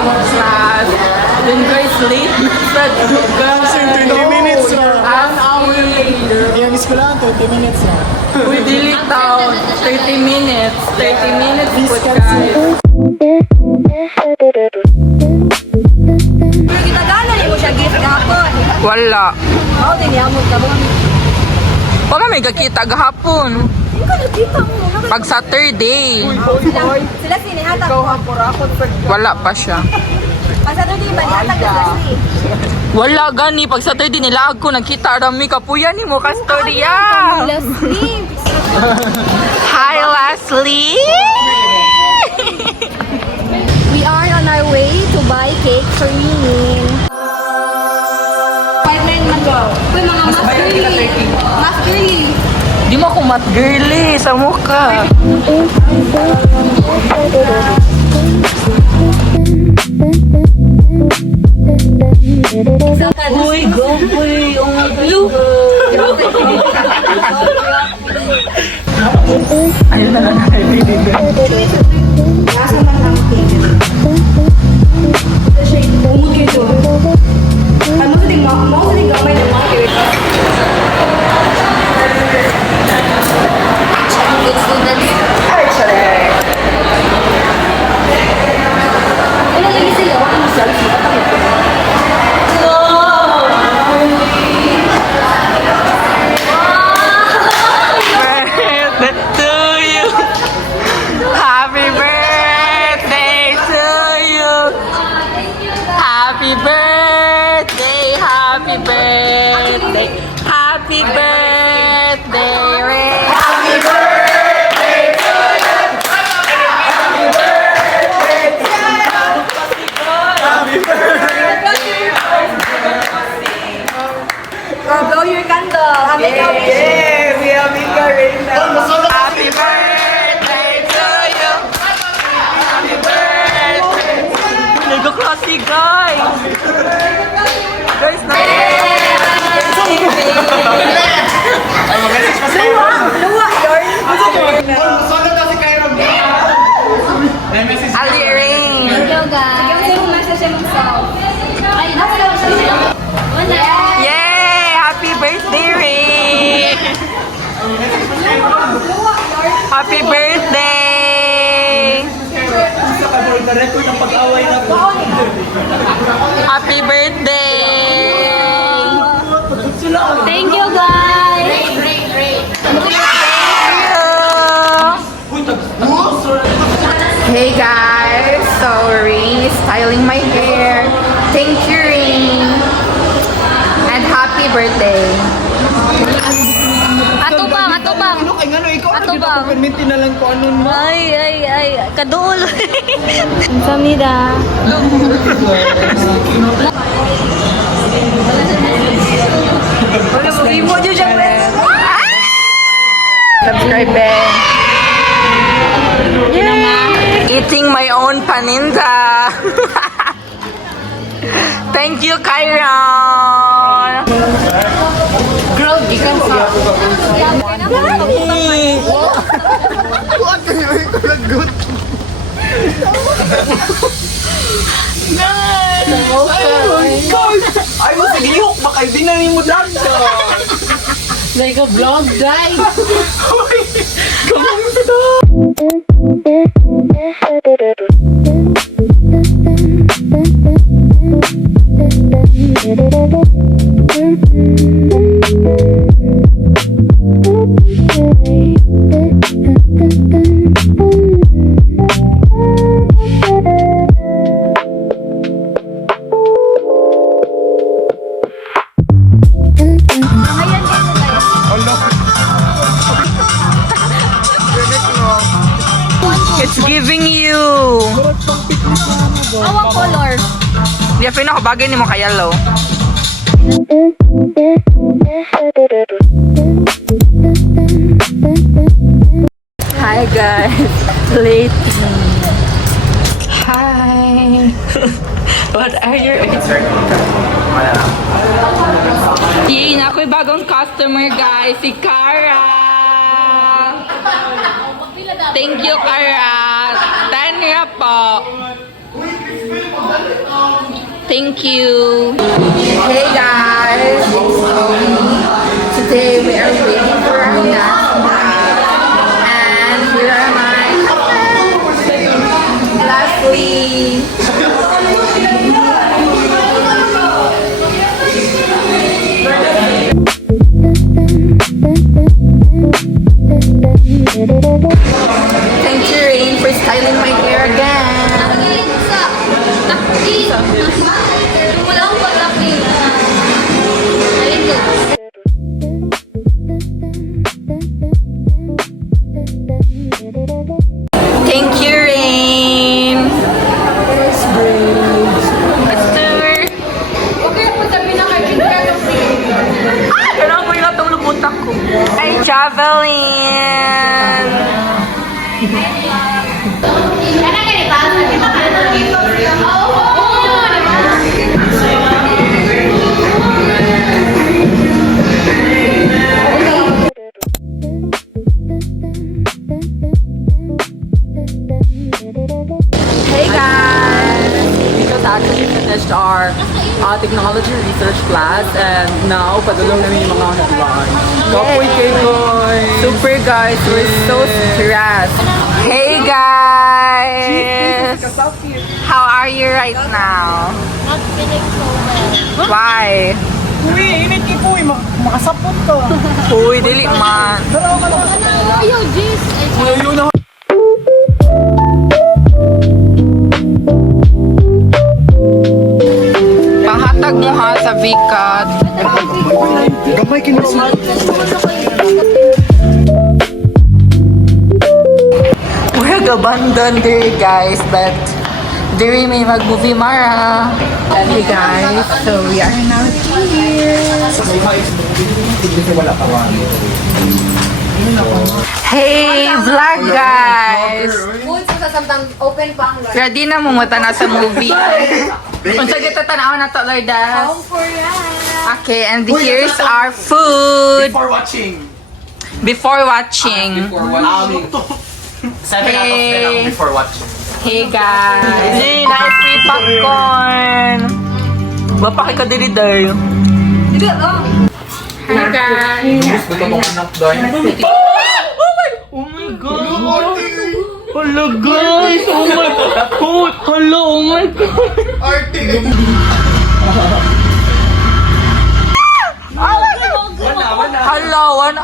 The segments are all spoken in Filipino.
among class. Then guys, late na Sir, 20 minutes na. An hour later. Yung eskwelahan, 20 minutes na. We delete down 30 minutes. 30 minutes po guys. Pero kita gana mo siya gift gahapon. Wala. Mao din yamot ka mo. Baka may kakita gahapon. Hindi ka nakita mo. Pag Saturday. Sila sinihatag ko. Wala pa siya. Pag Saturday ba nihatag ka sila si? Wala gani. Pag Saturday nilaag ko nagkita rami kapuya ni mo ka storya. Leslie. Hi Leslie. We are on our way to buy cake for Yinin. 5-9 man go. Uy, mga mas girly. Mas girly. Di mo ako mat girly sa mukha. Uy, gopoy, umaglo. Ayun na lang Nasa man lang cake. Umod kayo. Ay, mo sa ting gamay ng mga cake. Ano lagi sila? Wala mo selfie. birthday to you. Happy birthday to you. Happy birthday, happy birthday, happy birthday, Ray. Happy birthday to you. Happy birthday to you. Happy birthday. Blow your candle. Happy Yeah, we are Happy birthday to you. Happy birthday. Nagko-classy guys. Guys, na. Luwa, yarn. Ali Ring. Hello guys. Sige mo message mo sa. Ay, Yay! Happy birthday, Ring. Happy birthday. Happy birthday. Thank you guys. Hey guys, so Ring is styling my hair. Thank you, Ring. And happy birthday. Ato bang, ato bang. Ay nga no, ikaw Ato na ba? kita permiti na lang ko ano mo. Ay, kaduol. Kamida. Mo dyan siya subscribe Eating my own paninda. Thank you, Kyron. Girl, gikan sa. Kuat ka niyo, ikaw lagot. Ay mo sige hok baka di na nimo dagda. Like a vlog, guys. It's giving you. Awang color. Di pinakabagay ni mo kay yellow. Hi guys, late. Hi. What are your? Yay, na ako'y bagong customer guys, si Cara. Thank you, Cara. 10 po. Thank you. Hey guys, it's Tony. Today we are waiting for our next bag. And here are my Leslie. Thank you, Rain, for styling my hair again. Wala akong paglaki. Thank you, Rain. Mister. Okay, po sabi na kay Pinka Kailangan ko yung atong lubutak ko. Hi, Javelin. Ano ka ba? Sabi na ka na dito. Hey guys! We just actually finished our technology research class and now padulong namin yung mga hotline. Kapoy guys! Super guys! We're so stressed! Hey guys! How are you right now? Not feeling so well. Why? Uy, init ki po. Makasapot ka. Uy, dili man. Ano? Yo, jeez. Panghatag mo ha sa bikat. Gamay kinis. We're abandoned there guys, but there may mag-movie Mara. And hey guys, so we are now here. Hey vlog guys! Food sa samtang open pa ang Ready na mo mata na sa movie. Unsa kita tanaw na to Lordas? for that. Okay, and here's our food For watching. before watching. Seven out of 10 ako before watching. Hey guys! Hey, na-free popcorn! Bapaki ka dili dayo. Hindi, oh. Hi guys! Gusto mong anak doon? Oh my god! Hello guys! Oh my god! Hello! Oh my god! Hello! Ano?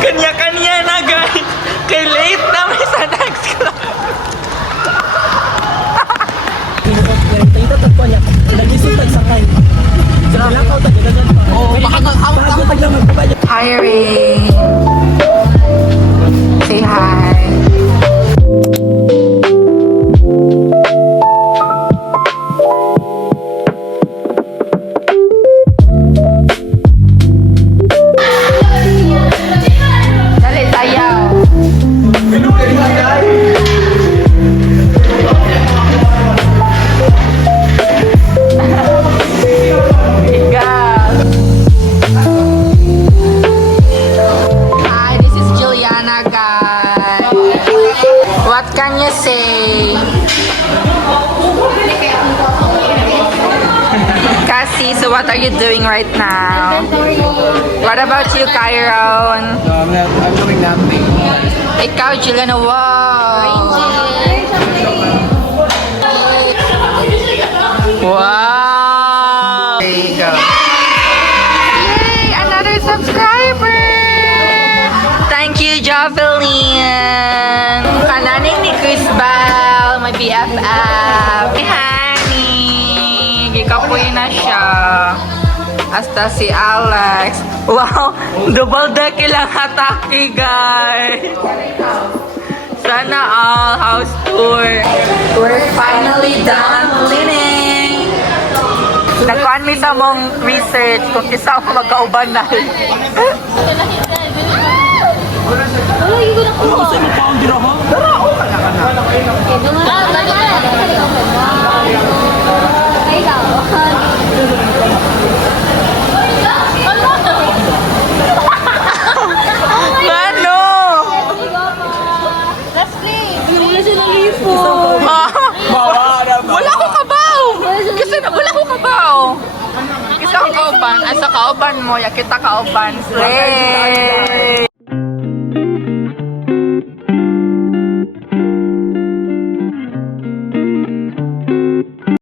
Kanya-kanya na guys! Kay late na may sa next class! Hi Ray! Say hi! Dali, sayaw! Hi, this is Juliana, guys. What can you say? Cassie, so what are you doing right now? What about you, Kyron? I'm doing nothing. Ikaw, Juliana, wow! Wow! There you go. Yay! Another subscriber! Thank you, Javelin! Kananing ni Crisbal, my BFF. Hey, honey! Gikapoy na siya. Hasta si Alex. Wow! Double deck ilang atake, guys! Sana all house tour. We're finally done cleaning. Nagkuhan mi sa mong research kung isa ako magkauban na. Wala, yung guna ko. Gusto mo pa ang diraha? Darao ka na ka na. Ay, Ano? kauban, asa kauban mo, ya kita kauban. Slay!